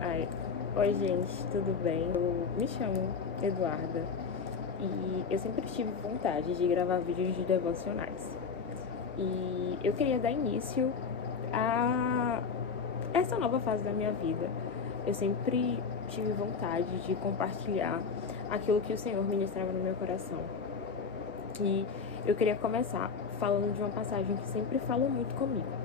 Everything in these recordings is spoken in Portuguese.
Ai, oi gente, tudo bem? Eu me chamo Eduarda e eu sempre tive vontade de gravar vídeos de devocionais. E eu queria dar início a essa nova fase da minha vida. Eu sempre tive vontade de compartilhar aquilo que o Senhor ministrava no meu coração. E eu queria começar falando de uma passagem que sempre falou muito comigo.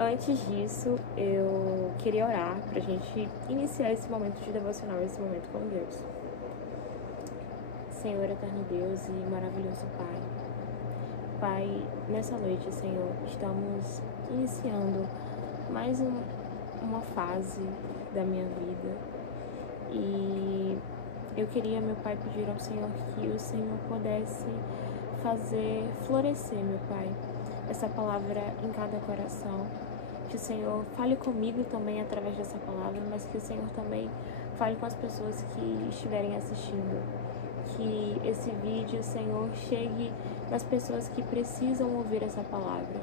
Antes disso, eu queria orar pra gente iniciar esse momento de devocional, esse momento com Deus. Senhor, eterno Deus e maravilhoso Pai. Pai, nessa noite, Senhor, estamos iniciando mais uma fase da minha vida. E eu queria, meu Pai, pedir ao Senhor que o Senhor pudesse fazer florescer, meu Pai, essa palavra em cada coração. Que o Senhor fale comigo também através dessa palavra, mas que o Senhor também fale com as pessoas que estiverem assistindo. Que esse vídeo, Senhor, chegue nas pessoas que precisam ouvir essa palavra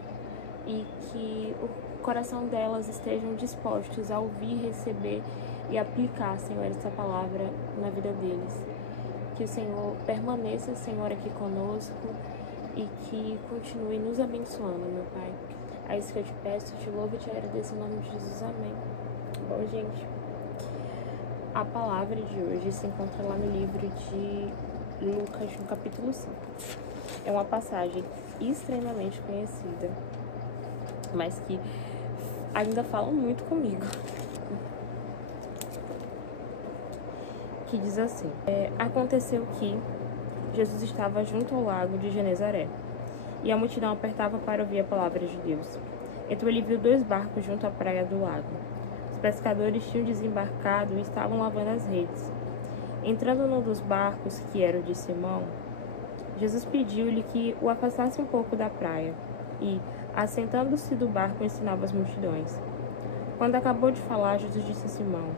e que o coração delas estejam dispostos a ouvir, receber e aplicar, Senhor, essa palavra na vida deles. Que o Senhor permaneça, Senhor, aqui conosco e que continue nos abençoando, meu Pai. É isso que eu te peço, te louvo e te agradeço em nome de Jesus. Amém. Bom, gente, a palavra de hoje se encontra lá no livro de Lucas, no capítulo 5. É uma passagem extremamente conhecida, mas que ainda fala muito comigo. Que diz assim: aconteceu que Jesus estava junto ao lago de Genezaré, e a multidão apertava para ouvir a palavra de Deus. Então ele viu 2 barcos junto à praia do lago. Os pescadores tinham desembarcado e estavam lavando as redes. Entrando num dos barcos, que era o de Simão, Jesus pediu-lhe que o afastasse um pouco da praia e, assentando-se do barco, ensinava as multidões. Quando acabou de falar, Jesus disse a Simão: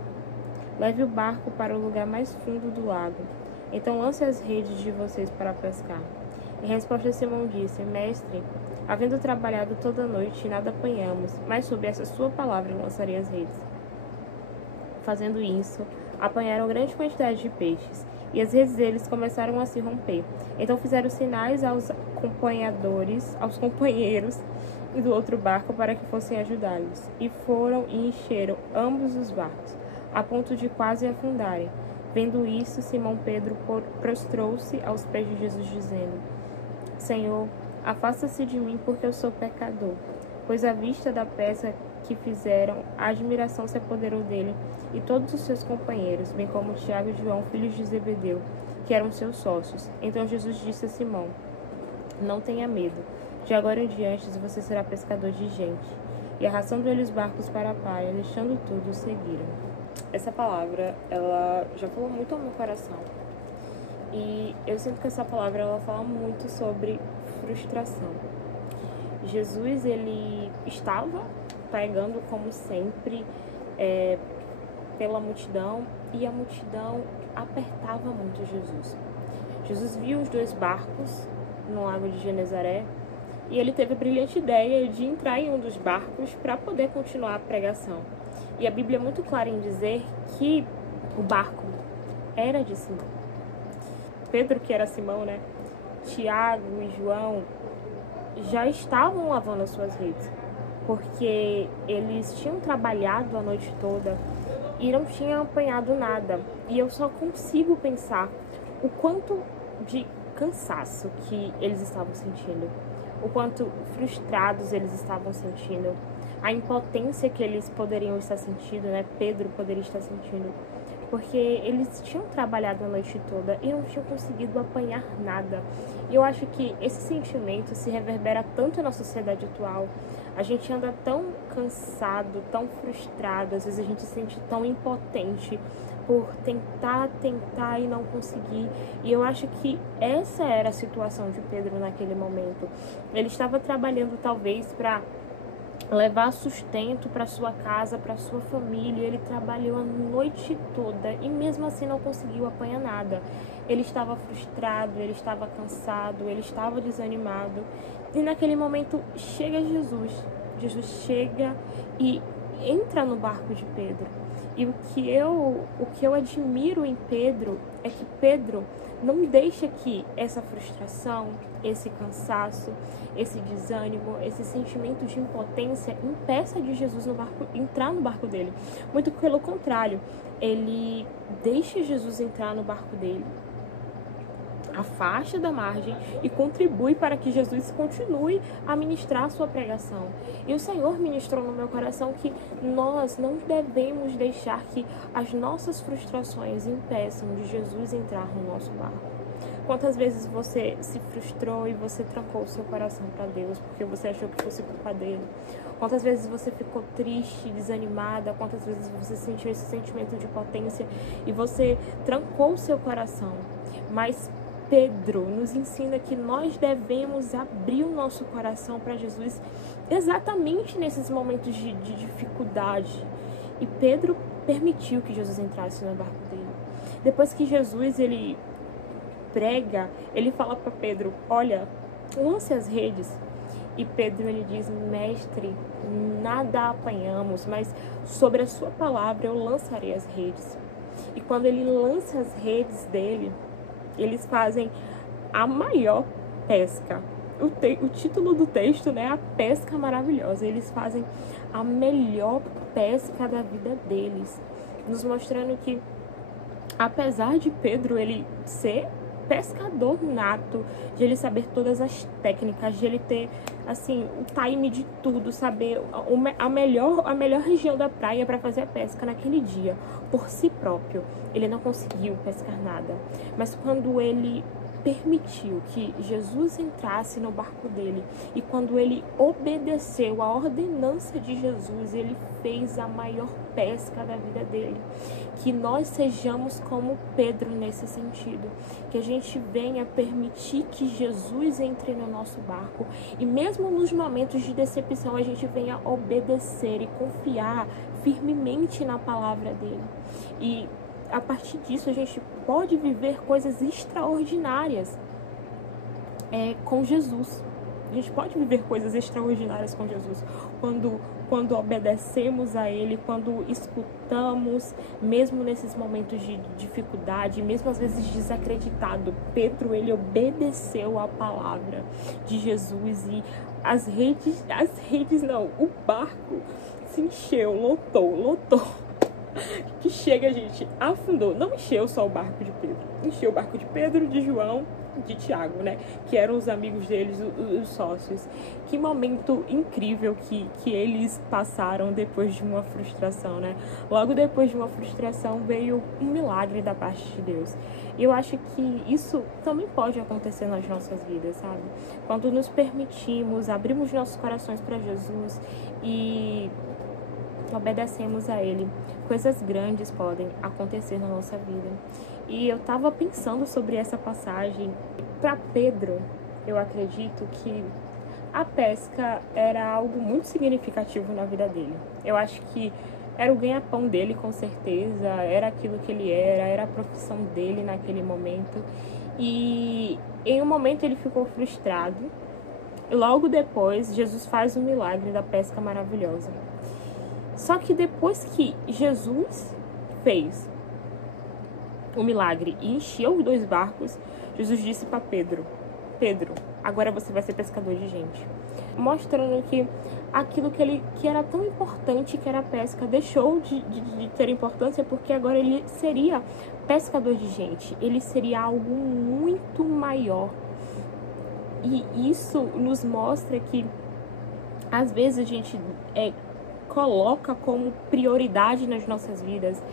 leve o barco para o lugar mais fundo do lago. Então lance as redes de vocês para pescar. Em resposta, Simão disse: Mestre, havendo trabalhado toda a noite, nada apanhamos, mas sob essa sua palavra lançarei as redes. Fazendo isso, apanharam grande quantidade de peixes, e as redes deles começaram a se romper. Então fizeram sinais aos companheiros do outro barco para que fossem ajudá-los. E foram e encheram ambos os barcos, a ponto de quase afundarem. Vendo isso, Simão Pedro prostrou-se aos pés de Jesus, dizendo: Senhor, afasta-se de mim, porque eu sou pecador. Pois à vista da pesca que fizeram, a admiração se apoderou dele e todos os seus companheiros, bem como Tiago e João, filhos de Zebedeu, que eram seus sócios. Então Jesus disse a Simão: não tenha medo, de agora em diante você será pescador de gente. E arrastando-ele os barcos para a praia, deixando tudo, o seguiram. Essa palavra, ela já falou muito ao meu coração. E eu sinto que essa palavra, ela fala muito sobre frustração. Jesus, ele estava pregando como sempre pela multidão, e a multidão apertava muito Jesus. Jesus viu os 2 barcos no lago de Genezaré e ele teve a brilhante ideia de entrar em um dos barcos para poder continuar a pregação. E a Bíblia é muito clara em dizer que o barco era de Simão. Pedro, que era Simão, né? Tiago e João já estavam lavando as suas redes, porque eles tinham trabalhado a noite toda e não tinham apanhado nada. E eu só consigo pensar o quanto de cansaço que eles estavam sentindo, o quanto frustrados eles estavam sentindo, a impotência que eles poderiam estar sentindo, né? Pedro poderia estar sentindo, porque eles tinham trabalhado a noite toda e não tinham conseguido apanhar nada. E eu acho que esse sentimento se reverbera tanto na sociedade atual. A gente anda tão cansado, tão frustrado, às vezes a gente se sente tão impotente por tentar e não conseguir. E eu acho que essa era a situação de Pedro naquele momento. Ele estava trabalhando talvez para levar sustento para sua casa, para sua família. Ele trabalhou a noite toda e mesmo assim não conseguiu apanhar nada. Ele estava frustrado, ele estava cansado, ele estava desanimado. E naquele momento chega Jesus. Jesus chega e entra no barco de Pedro. E o que eu admiro em Pedro é que Pedro não deixa que essa frustração, esse cansaço, esse desânimo, esse sentimento de impotência impeça de Jesus entrar no barco dele. Muito pelo contrário, ele deixa Jesus entrar no barco dele, afasta da margem e contribui para que Jesus continue a ministrar a sua pregação. E o Senhor ministrou no meu coração que nós não devemos deixar que as nossas frustrações impeçam de Jesus entrar no nosso barco. Quantas vezes você se frustrou e você trancou o seu coração para Deus porque você achou que fosse culpa dele? Quantas vezes você ficou triste, desanimada? Quantas vezes você sentiu esse sentimento de potência e você trancou o seu coração? Mas Pedro nos ensina que nós devemos abrir o nosso coração para Jesus exatamente nesses momentos de dificuldade. E Pedro permitiu que Jesus entrasse no barco dele. Depois que Jesus ele prega, ele fala para Pedro: olha, lance as redes. E Pedro ele diz: mestre, nada apanhamos, mas sobre a sua palavra eu lançarei as redes. E quando ele lança as redes dele, eles fazem a maior pesca. O título do texto, né, a pesca maravilhosa. Eles fazem a melhor pesca da vida deles, nos mostrando que, apesar de Pedro ele ser pescador nato, de ele saber todas as técnicas, de ele ter assim o time de tudo, saber a melhor região da praia para fazer a pesca naquele dia, por si próprio, ele não conseguiu pescar nada. Mas quando ele permitiu que Jesus entrasse no barco dele e quando ele obedeceu a ordenança de Jesus, ele fez a maior pesca da vida dele. Que nós sejamos como Pedro nesse sentido, que a gente venha permitir que Jesus entre no nosso barco e mesmo nos momentos de decepção a gente venha obedecer e confiar firmemente na palavra dele. E a partir disso a gente pode viver coisas extraordinárias com Jesus. A gente pode viver coisas extraordinárias com Jesus quando obedecemos a Ele, quando escutamos, mesmo nesses momentos de dificuldade, mesmo às vezes desacreditado. Pedro, ele obedeceu a palavra de Jesus e o barco se encheu, lotou. Que chega, gente, afundou. Não encheu só o barco de Pedro, encheu o barco de Pedro, de João, de Tiago, né? Que eram os amigos deles, os sócios. Que momento incrível que eles passaram depois de uma frustração, né? Logo depois de uma frustração veio um milagre da parte de Deus. E eu acho que isso também pode acontecer nas nossas vidas, sabe? Quando nos permitimos, abrimos nossos corações para Jesus e obedecemos a Ele, coisas grandes podem acontecer na nossa vida. E eu estava pensando sobre essa passagem. Para Pedro, eu acredito que a pesca era algo muito significativo na vida dele. Eu acho que era o ganha-pão dele, com certeza, era aquilo que ele era a profissão dele naquele momento. E em um momento ele ficou frustrado. Logo depois, Jesus faz o milagre da pesca maravilhosa. Só que depois que Jesus fez o milagre e encheu os 2 barcos, Jesus disse para Pedro: Pedro, agora você vai ser pescador de gente. Mostrando que aquilo que era tão importante, que era a pesca, deixou de ter importância, porque agora ele seria pescador de gente. Ele seria algo muito maior. E isso nos mostra que às vezes a gente coloca como prioridade nas nossas vidas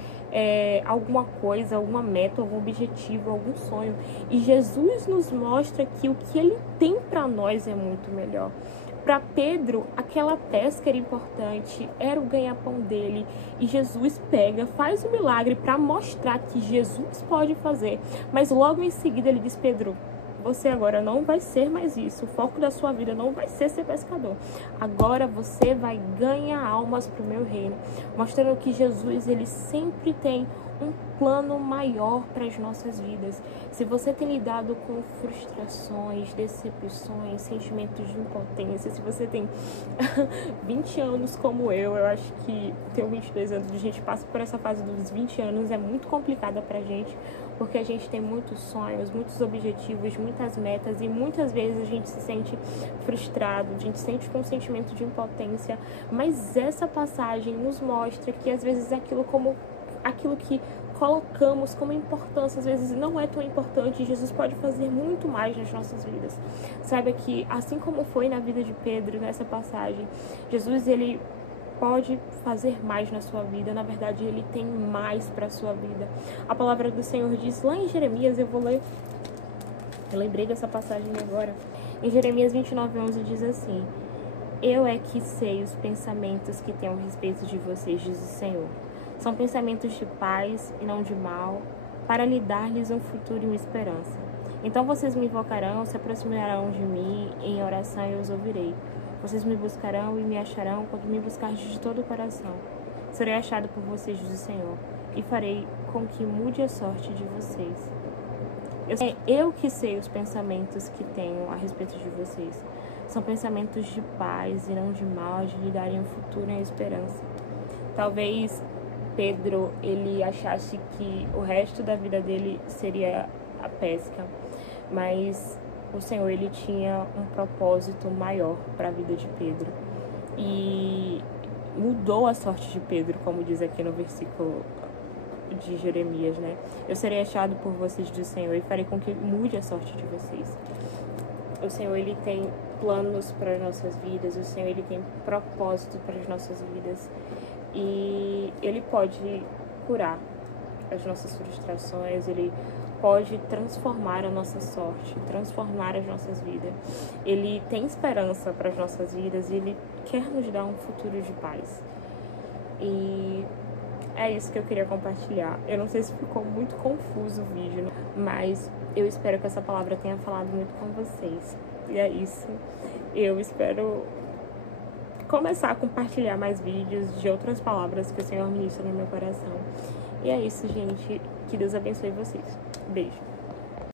alguma coisa, alguma meta, algum objetivo, algum sonho. E Jesus nos mostra que o que Ele tem para nós é muito melhor. Para Pedro, aquela pesca era importante, era o ganha-pão dele. E Jesus faz o milagre para mostrar que Jesus pode fazer. Mas logo em seguida ele diz: Pedro, você agora não vai ser mais isso. O foco da sua vida não vai ser pescador. Agora você vai ganhar almas para o meu reino. Mostrando que Jesus, ele sempre tem um plano maior para as nossas vidas. Se você tem lidado com frustrações, decepções, sentimentos de impotência, se você tem 20 anos como eu acho que tenho 22 anos, a gente passa por essa fase dos 20 anos, é muito complicada pra gente, porque a gente tem muitos sonhos, muitos objetivos, muitas metas, e muitas vezes a gente se sente frustrado, a gente sente com um sentimento de impotência, mas essa passagem nos mostra que às vezes aquilo que colocamos como importância, às vezes não é tão importante. Jesus pode fazer muito mais nas nossas vidas. Saiba que, assim como foi na vida de Pedro, nessa passagem, Jesus, ele pode fazer mais na sua vida. Na verdade, ele tem mais para a sua vida. A palavra do Senhor diz lá em Jeremias, eu vou ler, eu lembrei dessa passagem agora. Em Jeremias 29:11 diz assim: eu é que sei os pensamentos que tenho a respeito de vocês, diz o Senhor. São pensamentos de paz e não de mal, para lhe dar-lhes um futuro e uma esperança. Então vocês me invocarão, se aproximarão de mim em oração e eu os ouvirei. Vocês me buscarão e me acharão quando me buscardes de todo o coração. Serei achado por vocês, diz o Senhor, e farei com que mude a sorte de vocês. Eu que sei os pensamentos que tenho a respeito de vocês. São pensamentos de paz e não de mal, de lhe darem um futuro e uma esperança. Talvez Pedro, ele achasse que o resto da vida dele seria a pesca, mas o Senhor, ele tinha um propósito maior para a vida de Pedro e mudou a sorte de Pedro, como diz aqui no versículo de Jeremias, né? Eu serei achado por vocês do Senhor e farei com que mude a sorte de vocês. O Senhor, ele tem planos para as nossas vidas, o Senhor, ele tem propósito para as nossas vidas. E ele pode curar as nossas frustrações, ele pode transformar a nossa sorte, transformar as nossas vidas. Ele tem esperança para as nossas vidas e ele quer nos dar um futuro de paz. E é isso que eu queria compartilhar. Eu não sei se ficou muito confuso o vídeo, mas eu espero que essa palavra tenha falado muito com vocês. E é isso. Eu espero começar a compartilhar mais vídeos de outras palavras que o Senhor ministra no meu coração. E é isso, gente. Que Deus abençoe vocês. Beijo.